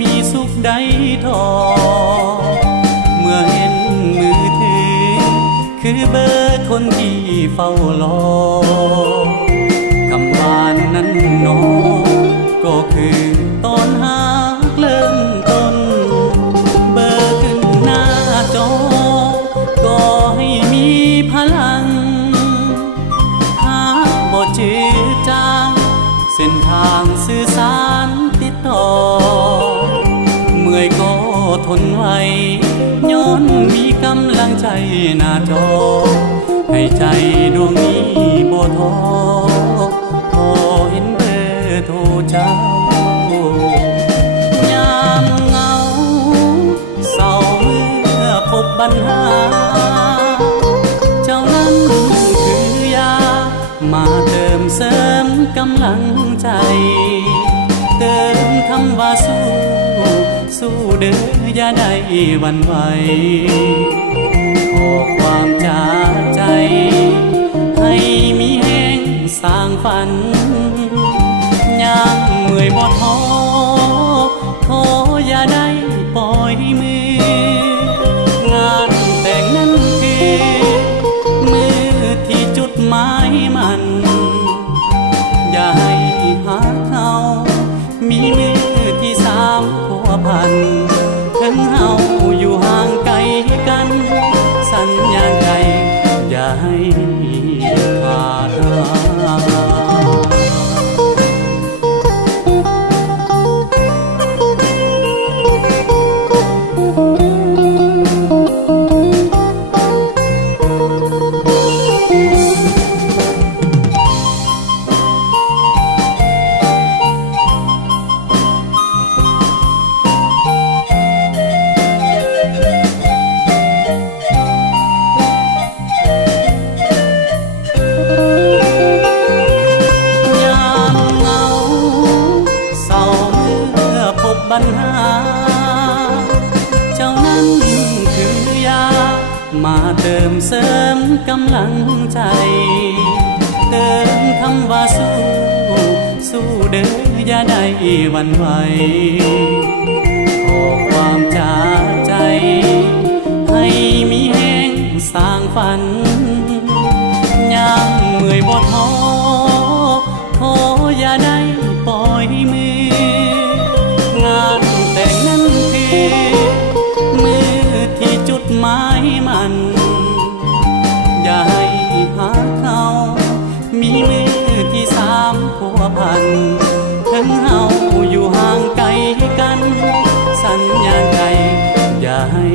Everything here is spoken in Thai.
มีสุขใดทอเมื่อเห็นมือถือคือเบอร์คนที่เฝ้ารอคำหวานนั้นนอก็คือตอนหากเริ่มต้นเบอร์ขึ้นหน้าจอก็ให้มีพลังหากบ่จืดจางเส้นทางสื่อสารติดต่อเมื่อยก็ทนไว้ย้อนมีกำลังใจหน้าจอให้ใจดวงนี้บ่ท้อพอเห็นเบอร์โทรเจ้ายามเหงาเศร้าเมื่อพบปัญหาเจ้านั้นคือยามาเติมเสริมกำลังใจเติมคำว่าสู้สู้เด้ออย่าได้หวั่นไหวขอความจากใจให้มีแห่งสร้างฝันยังเมื่อยบ่ท้อขออย่าได้ปล่อยมืองานแต่งนั้นคือมือที่จุดหมายมันอย่าให้หาเขามีมือที่สามพัวพันถึงเฮาอยู่ห่างไกลกันสัญญาณใจอย่าให้ขาดปัญหาเจ้านั้นคือยามาเติมเสริมกำลังใจเติมคำว่าสู้สู้เด้ออย่าได้หวั่นไหวขอความจากใจให้มีแห่งสร้างฝันยังเมื่อยบ่ท้อขออย่าได้ปล่อยมืองานแต่งนั้นคือมือที่จุดหมายมันอย่าให้หาเขามีมือที่สามพัวพันถึงเฮาอยู่ห่างไกลกันสัญญาณใจอย่าให้